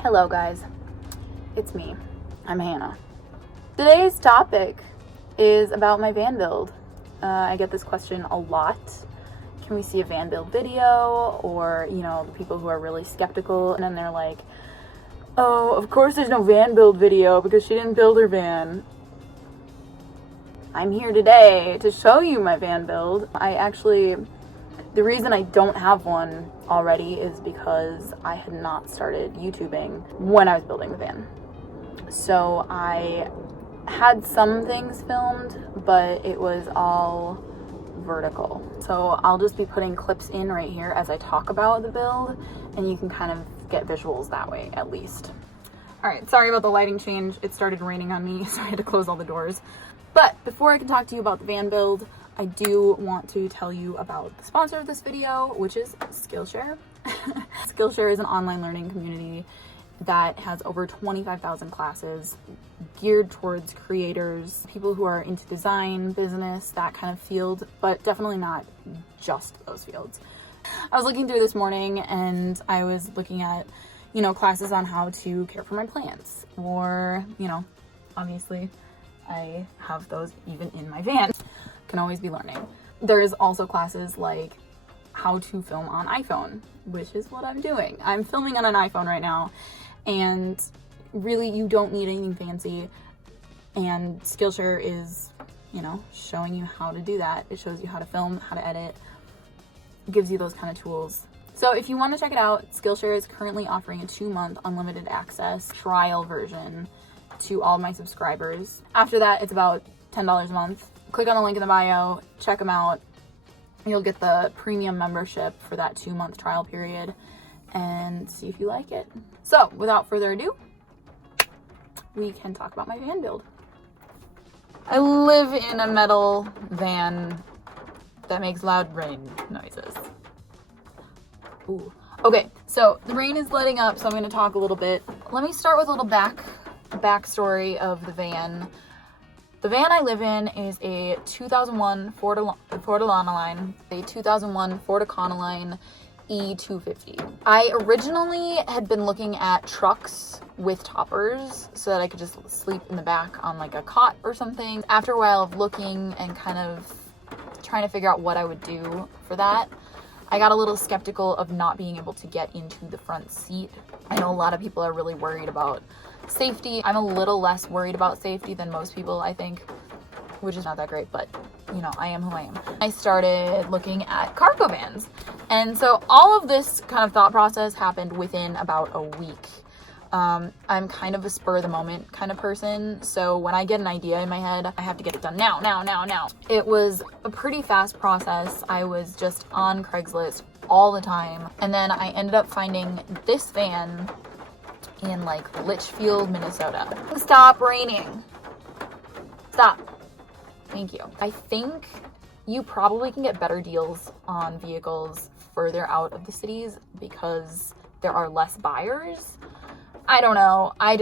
Hello guys, it's me. I'm Hannah. Today's topic is about my van build. I get this question a lot. Can we see a van build video? Or, you know, the people who are really skeptical and then they're like, oh, of course there's no van build video because she didn't build her van. I'm here today to show you my van build. The reason I don't have one already is because I had not started YouTubing when I was building the van. So I had some things filmed, but it was all vertical. So I'll just be putting clips in right here as I talk about the build, and you can kind of get visuals that way at least. All right, sorry about the lighting change. It started raining on me, so I had to close all the doors. But before I can talk to you about the van build, I do want to tell you about the sponsor of this video, which is Skillshare. Skillshare is an online learning community that has over 25,000 classes geared towards creators, people who are into design, business, that kind of field, but definitely not just those fields. I was looking through this morning and I was looking at, you know, classes on how to care for my plants, or, you know, obviously I have those even in my van. Can always be learning. There's also classes like how to film on iPhone, which is what I'm doing. I'm filming on an iPhone right now, and really you don't need anything fancy, and Skillshare is, you know, showing you how to do that. It shows you how to film, how to edit, it gives you those kind of tools. So if you want to check it out, Skillshare is currently offering a 2-month unlimited access trial version to all my subscribers. After that, it's about $10 a month. Click on the link in the bio, check them out. You'll get the premium membership for that 2-month trial period and see if you like it. So without further ado, we can talk about my van build. I live in a metal van that makes loud rain noises. Ooh. Okay, so the rain is letting up, so I'm gonna talk a little bit. Let me start with a little backstory of the van. The van I live in is a 2001 Ford Econoline, a 2001 Ford Econoline E250. I originally had been looking at trucks with toppers so that I could just sleep in the back on like a cot or something. After a while of looking and kind of trying to figure out what I would do for that, I got a little skeptical of not being able to get into the front seat. I know a lot of people are really worried about safety. I'm a little less worried about safety than most people, I think, which is not that great, but you know, I am who I am. I started looking at cargo vans. And so all of this kind of thought process happened within about a week. I'm kind of a spur of the moment kind of person. So when I get an idea in my head, I have to get it done now. It was a pretty fast process. I was just on Craigslist all the time. And then I ended up finding this van in like Litchfield, Minnesota. Stop raining. Stop. Thank you. I think you probably can get better deals on vehicles further out of the cities because there are less buyers. I don't know. I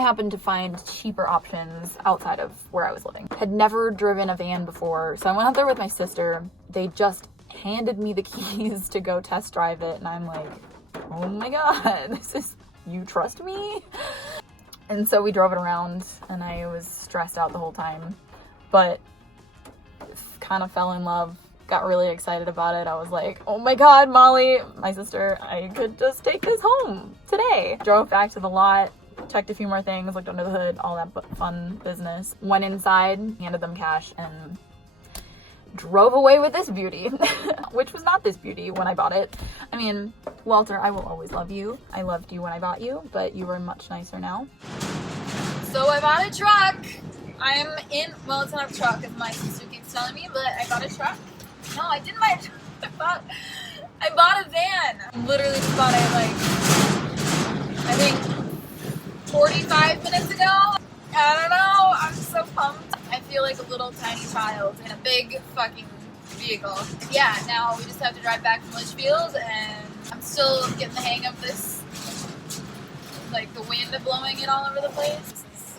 happened to find cheaper options outside of where I was living. Had never driven a van before, so I went out there with my sister. They just handed me the keys to go test drive it, and I'm like, oh my god, you trust me? And so we drove it around, and I was stressed out the whole time, but kind of fell in love, got really excited about it. I was like, oh my god, Molly, my sister, I could just take this home today. Drove back to the lot, checked a few more things, looked under the hood, all that fun business. Went inside, handed them cash, and drove away with this beauty, which was not this beauty when I bought it. I mean, Walter, I will always love you. I loved you when I bought you, but you are much nicer now. So I bought a truck. Well, it's not a truck, as my sister keeps telling me, but I bought a truck. No, I didn't buy a truck. I bought a van. Literally just bought it like I think 45 minutes ago. I don't know, I'm so pumped. I feel like a little tiny child in a big fucking vehicle. Yeah, now we just have to drive back from Litchfield, and I'm still getting the hang of this, like the wind blowing it all over the place. This is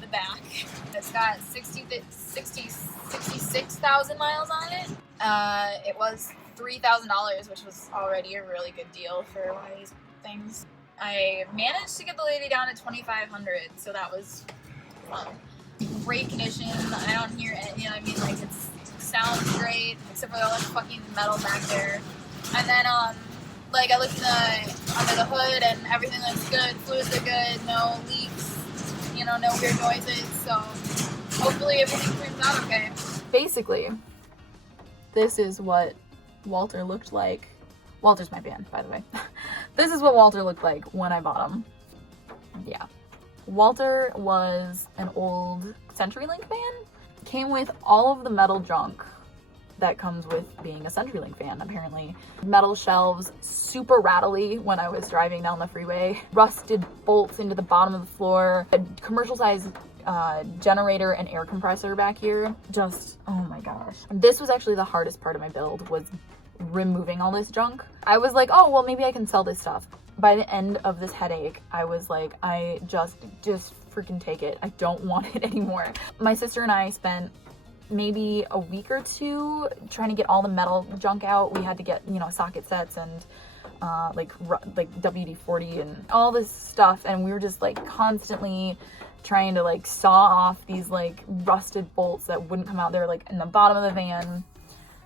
the back. It's got 66,000 miles on it. It was $3,000, which was already a really good deal for one of these things. I managed to get the lady down to 2,500, so that was fun. Great condition. I don't hear any, you know what I mean? Like, it sounds great, except for all that fucking metal back there. And then, like, I looked under the hood, and everything looks good. Fluids are good, no leaks, you know, no weird noises. So hopefully everything turns out okay. Basically, this is what Walter looked like. Walter's my van, by the way. This is what Walter looked like when I bought him. Yeah. Walter was an old CenturyLink van. Came with all of the metal junk that comes with being a CenturyLink van, apparently. Metal shelves, super rattly when I was driving down the freeway. Rusted bolts into the bottom of the floor. A commercial size generator and air compressor back here. Just, oh my gosh. This was actually the hardest part of my build, was removing all this junk. I was like, oh, well, maybe I can sell this stuff. By the end of this headache, I was like, I just freaking take it. I don't want it anymore. My sister and I spent maybe a week or two trying to get all the metal junk out. We had to get, you know, socket sets and like WD-40 and all this stuff, and we were just like constantly trying to like saw off these like rusted bolts that wouldn't come out. They were like in the bottom of the van.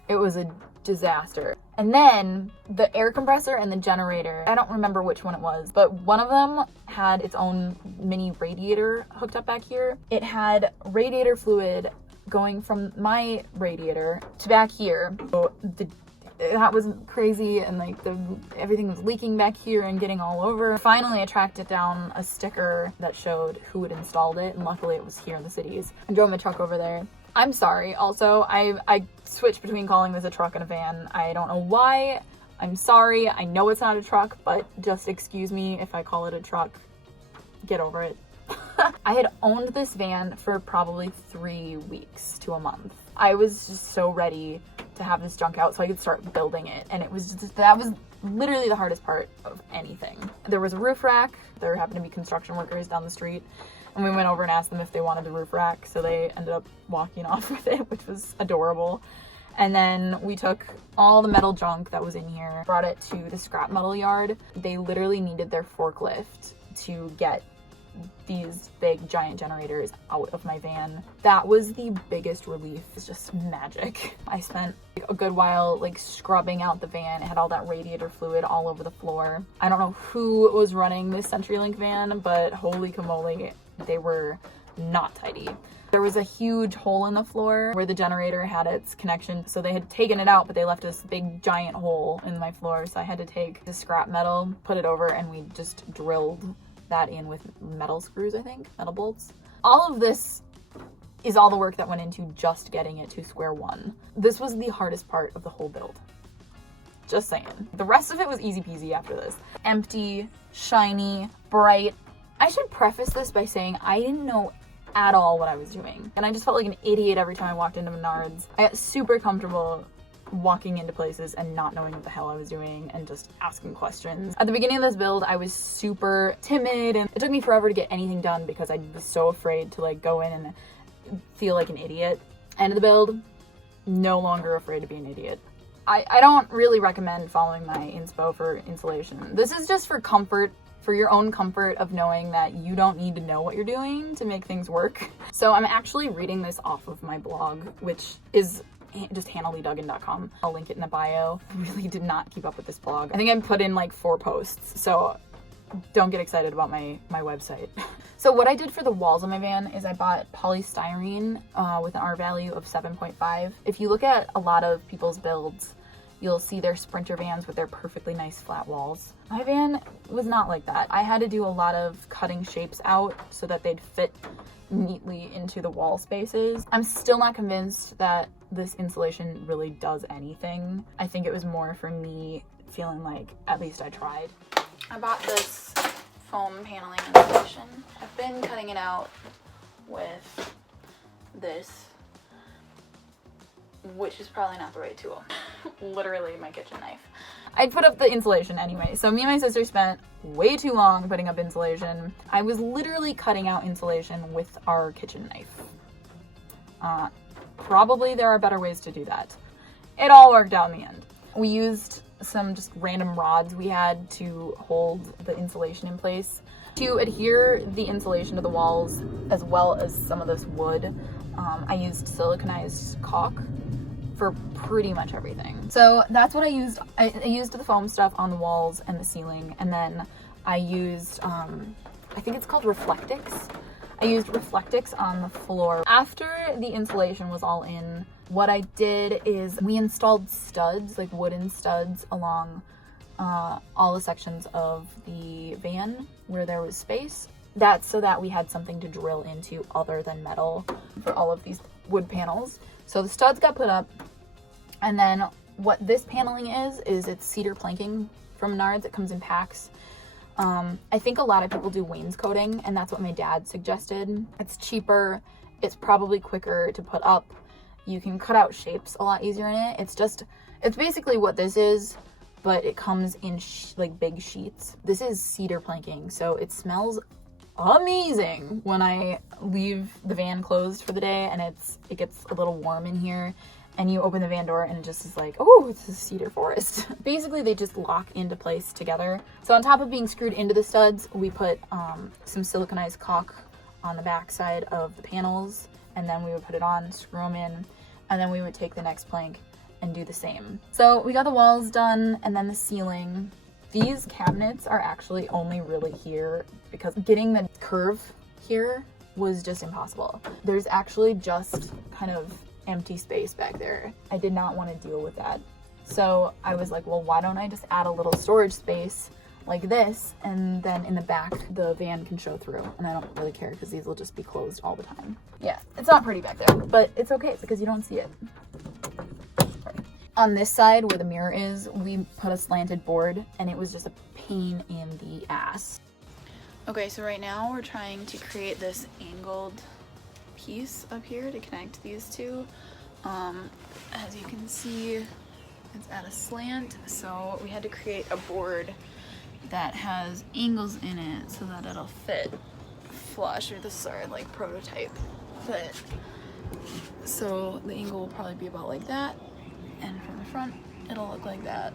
It was a disaster. And then the air compressor and the generator, I don't remember which one it was, but one of them had its own mini radiator hooked up back here. It had radiator fluid going from my radiator to back here. So that was crazy, and like everything was leaking back here and getting all over. Finally, I tracked it down a sticker that showed who had installed it, and luckily it was here in the cities. I drove my truck over there. I'm sorry. Also, I switched between calling this a truck and a van. I don't know why. I'm sorry. I know it's not a truck, but just excuse me if I call it a truck. Get over it. I had owned this van for probably 3 weeks to a month. I was just so ready to have this junk out so I could start building it. And it was just, that was literally the hardest part of anything. There was a roof rack. There happened to be construction workers down the street. And we went over and asked them if they wanted the roof rack. So they ended up walking off with it, which was adorable. And then we took all the metal junk that was in here, brought it to the scrap metal yard. They literally needed their forklift to get these big giant generators out of my van. That was the biggest relief. It's just magic. I spent a good while like scrubbing out the van. It had all that radiator fluid all over the floor. I don't know who was running this CenturyLink van, but holy camoly, they were not tidy. There was a huge hole in the floor where the generator had its connection. So they had taken it out, but they left this big giant hole in my floor. So I had to take the scrap metal, put it over, and we just drilled that in with metal screws, I think, metal bolts. All of this is all the work that went into just getting it to square one. This was the hardest part of the whole build. Just saying. The rest of it was easy peasy after this. Empty, shiny, bright. I should preface this by saying I didn't know at all what I was doing. And I just felt like an idiot every time I walked into Menards. I got super comfortable walking into places and not knowing what the hell I was doing and just asking questions. At the beginning of this build, I was super timid, and it took me forever to get anything done because I was so afraid to like go in and feel like an idiot. End of the build, no longer afraid to be an idiot. I don't really recommend following my inspo for insulation. This is just for comfort, for your own comfort of knowing that you don't need to know what you're doing to make things work. So I'm actually reading this off of my blog, which is just hannahleeduggan.com. I'll link it in the bio. I really did not keep up with this blog. I think I put in like 4 posts, so don't get excited about my website. So what I did for the walls of my van is I bought polystyrene with an R value of 7.5. If you look at a lot of people's builds, you'll see their Sprinter vans with their perfectly nice flat walls. My van was not like that. I had to do a lot of cutting shapes out so that they'd fit neatly into the wall spaces. I'm still not convinced that this insulation really does anything. I think it was more for me feeling like at least I tried. I bought this foam paneling insulation. I've been cutting it out with this, which is probably not the right tool. Literally my kitchen knife. I'd put up the insulation anyway. So me and my sister spent way too long putting up insulation. I was literally cutting out insulation with our kitchen knife. Probably there are better ways to do that. It all worked out in the end. We used some just random rods we had to hold the insulation in place. To adhere the insulation to the walls, as well as some of this wood, I used siliconized caulk for pretty much everything. So that's what I used. I used the foam stuff on the walls and the ceiling, and then I used, I think it's called Reflectix. I used Reflectix on the floor. After the insulation was all in, what I did is we installed studs, like wooden studs, along all the sections of the van where there was space. That's so that we had something to drill into other than metal for all of these wood panels. So the studs got put up, and then what this paneling is it's cedar planking from Menards. It comes in packs. I think a lot of people do wainscoting, and that's what my dad suggested. It's cheaper. It's probably quicker to put up. You can cut out shapes a lot easier in it. It's basically what this is, but it comes in like big sheets. This is cedar planking, so it smells amazing when I leave the van closed for the day, and it gets a little warm in here, and you open the van door and it just is like, oh, it's a cedar forest. Basically, they just lock into place together. So on top of being screwed into the studs, we put some siliconized caulk on the back side of the panels, and then we would put it on, screw them in, and then we would take the next plank and do the same. So we got the walls done, and then the ceiling. These cabinets are actually only really here because getting the curve here was just impossible. There's actually just kind of empty space back there. I did not want to deal with that. So I was like, well, why don't I just add a little storage space like this, and then in the back the van can show through, and I don't really care because these will just be closed all the time. Yeah, it's not pretty back there, but it's okay because you don't see it. On this side where the mirror is, we put a slanted board, and it was just a pain in the ass. Okay, so right now we're trying to create this angled piece up here to connect these two. As you can see, it's at a slant, so we had to create a board that has angles in it so that it'll fit flush, or this is our like prototype. But so the angle will probably be about like that, and from the front it'll look like that.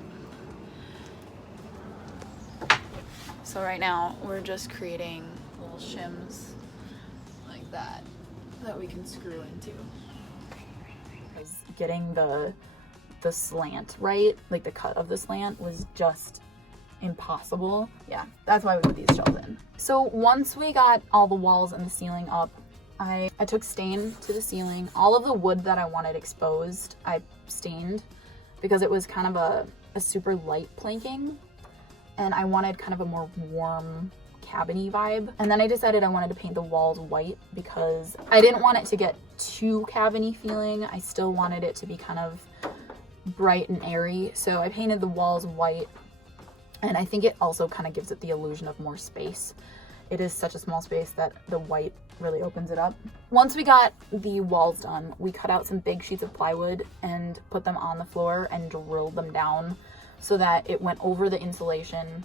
So right now we're just creating little shims like that we can screw into. Getting the slant right, like the cut of the slant, was just impossible. Yeah, that's why we put these shelves in. So once we got all the walls and the ceiling up, I took stain to the ceiling. All of the wood that I wanted exposed, I stained because it was kind of a super light planking, and I wanted kind of a more warm cabin-y vibe. And then I decided I wanted to paint the walls white because I didn't want it to get too cabin-y feeling. I still wanted it to be kind of bright and airy. So I painted the walls white, and I think it also kind of gives it the illusion of more space. It is such a small space that the white really opens it up. Once we got the walls done, we cut out some big sheets of plywood and put them on the floor and drilled them down so that it went over the insulation,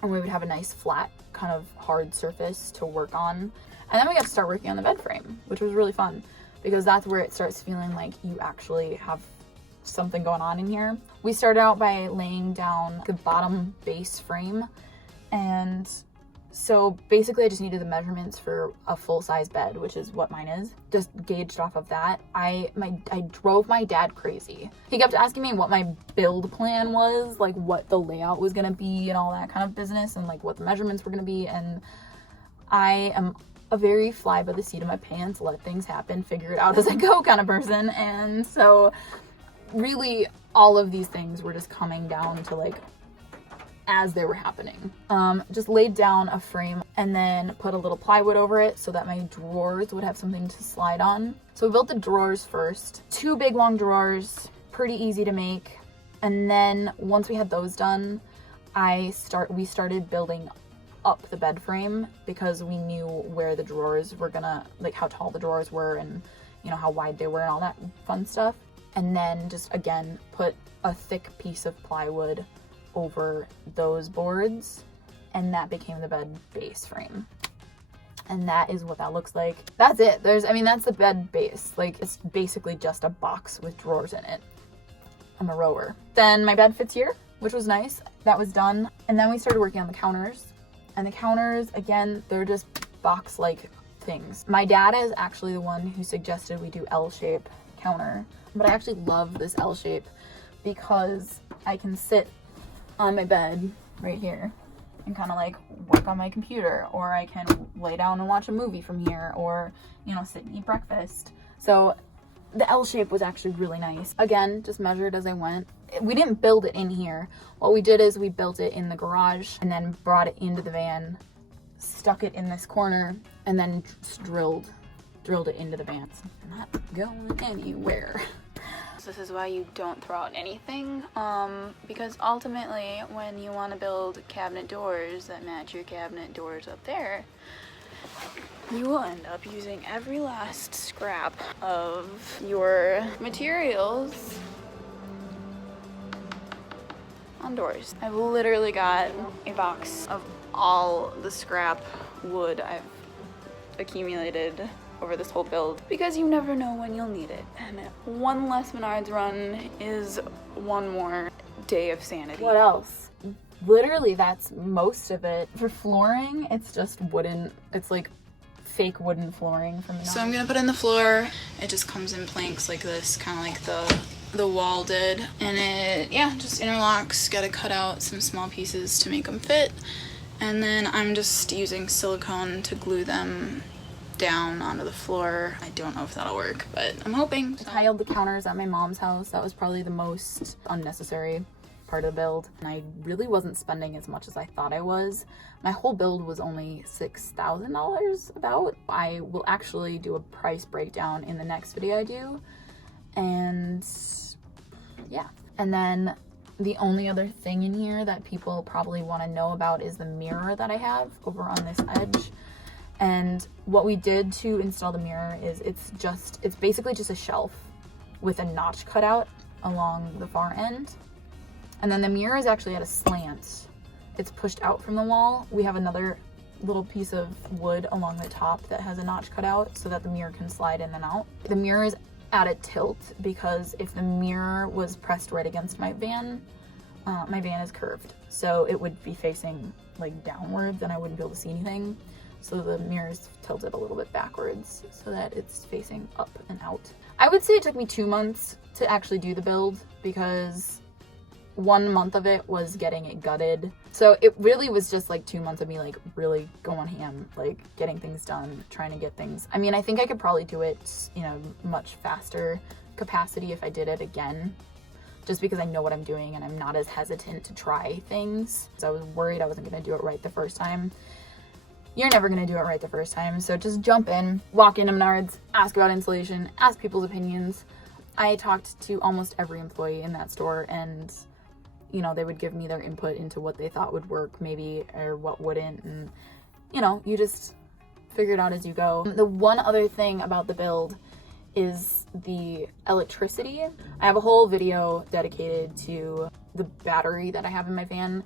and we would have a nice flat kind of hard surface to work on. And then we got to start working on the bed frame, which was really fun because that's where it starts feeling like you actually have something going on in here. We started out by laying down the bottom base frame, and so basically I just needed the measurements for a full-size bed, which is what mine is. Just gauged off of that. I drove my dad crazy. He kept asking me what my build plan was, like what the layout was gonna be and all that kind of business, and like what the measurements were gonna be. And I am a very fly by the seat of my pants, let things happen, figure it out as I go kind of person. And so really all of these things were just coming down to like as they were happening. Just laid down a frame and then put a little plywood over it so that my drawers would have something to slide on. So we built the drawers first. 2 big long drawers, pretty easy to make. And then once we had those done, we started building up the bed frame because we knew where the drawers were gonna, like how tall the drawers were and, you know, how wide they were and all that fun stuff. And then just, again, put a thick piece of plywood over those boards, and that became the bed base frame. And that is what that looks like. That's it. That's the bed base. Like, it's basically just a box with drawers in it. I'm a rower. Then my bed fits here, which was nice. That was done. And then we started working on the counters. And the counters, again, they're just box-like things. My dad is actually the one who suggested we do L-shape counter. But I actually love this L-shape because I can sit on my bed right here and kind of like work on my computer, or I can lay down and watch a movie from here, or, you know, sit and eat breakfast. So the L shape was actually really nice. Again, just measured as I went. We didn't build it in here. What we did is we built it in the garage and then brought it into the van, stuck it in this corner, and then just drilled it into the van. So I'm not going anywhere. This is why you don't throw out anything, because ultimately when you want to build cabinet doors that match your cabinet doors up there, you will end up using every last scrap of your materials on doors. I've literally got a box of all the scrap wood I've accumulated over this whole build, because you never know when you'll need it, and one less Menards run is one more day of sanity. What else? Literally, that's most of it. For flooring, it's just wooden. It's like fake wooden flooring from Menards. So I'm gonna put in the floor. It just comes in planks like this, kind of like the wall did, and it, yeah, just interlocks. Gotta cut out some small pieces to make them fit, and then I'm just using silicone to glue them down onto the floor. I don't know if that'll work, but I'm hoping. I tiled the counters at my mom's house. That was probably the most unnecessary part of the build, and I really wasn't spending as much as I thought I was. My whole build was only $6,000 about. I will actually do a price breakdown in the next video I do, and yeah. And then the only other thing in here that people probably want to know about is the mirror that I have over on this edge. And what we did to install the mirror is it's basically just a shelf with a notch cut out along the far end. And then the mirror is actually at a slant. It's pushed out from the wall. We have another little piece of wood along the top that has a notch cut out so that the mirror can slide in and out. The mirror is at a tilt because if the mirror was pressed right against my van is curved. So it would be facing like downwards and I wouldn't be able to see anything. So the mirror is tilted a little bit backwards so that it's facing up and out. I would say it took me 2 months to actually do the build because 1 month of it was getting it gutted. So it really was just like 2 months of me like really going ham, like getting things done, trying to get things. I mean, I think I could probably do it, you know, much faster capacity if I did it again, just because I know what I'm doing and I'm not as hesitant to try things. So I was worried I wasn't gonna do it right the first time. You're never gonna do it right the first time, so just jump in, walk into Menards, ask about insulation, ask people's opinions. I talked to almost every employee in that store, and you know, they would give me their input into what they thought would work maybe or what wouldn't, and you know, you just figure it out as you go. The one other thing about the build is the electricity. I have a whole video dedicated to the battery that I have in my van.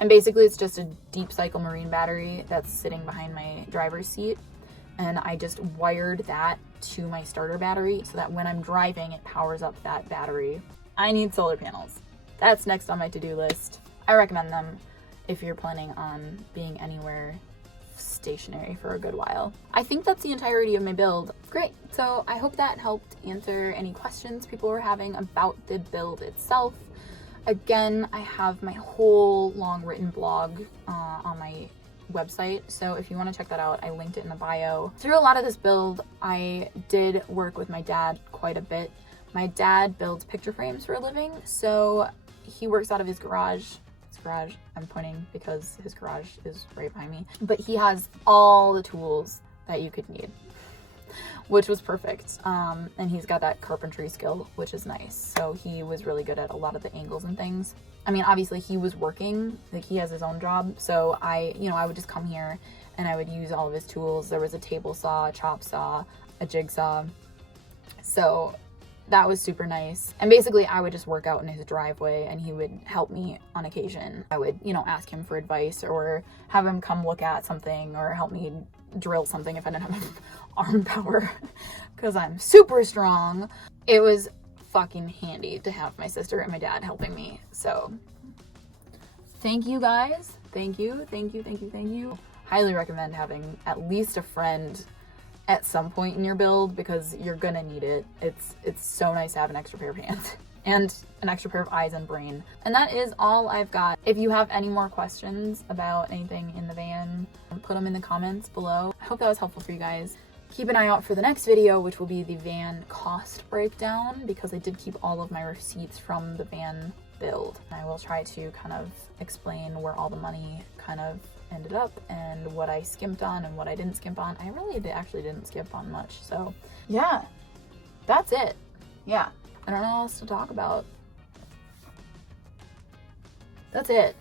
And basically it's just a deep cycle marine battery that's sitting behind my driver's seat. And I just wired that to my starter battery so that when I'm driving, it powers up that battery. I need solar panels. That's next on my to-do list. I recommend them if you're planning on being anywhere stationary for a good while. I think that's the entirety of my build. Great. So I hope that helped answer any questions people were having about the build itself. Again, I have my whole long written blog on my website, so if you want to check that out, I linked it in the bio. Through a lot of this build, I did work with my dad quite a bit. My dad builds picture frames for a living, so he works out of his garage. I'm pointing because his garage is right behind me. But he has all the tools that you could need. which was perfect. And he's got that carpentry skill, which is nice. So he was really good at a lot of the angles and things. I mean, obviously he was working, like he has his own job. So I would just come here and I would use all of his tools. There was a table saw, a chop saw, a jigsaw. So that was super nice. And basically I would just work out in his driveway and he would help me on occasion. I would, ask him for advice or have him come look at something or help me drill something if I didn't have arm power because I'm super strong. It was fucking handy to have my sister and my dad helping me. So thank you guys. Thank you. Highly recommend having at least a friend at some point in your build because you're gonna need it. It's so nice to have an extra pair of hands and an extra pair of eyes and brain. And that is all I've got. If you have any more questions about anything in the van, put them in the comments below. I hope that was helpful for you guys. Keep an eye out for the next video, which will be the van cost breakdown, because I did keep all of my receipts from the van build. I will try to kind of explain where all the money kind of ended up and what I skimped on and what I didn't skimp on. I really actually didn't skimp on much. So yeah, that's it. Yeah, I don't know what else to talk about. That's it.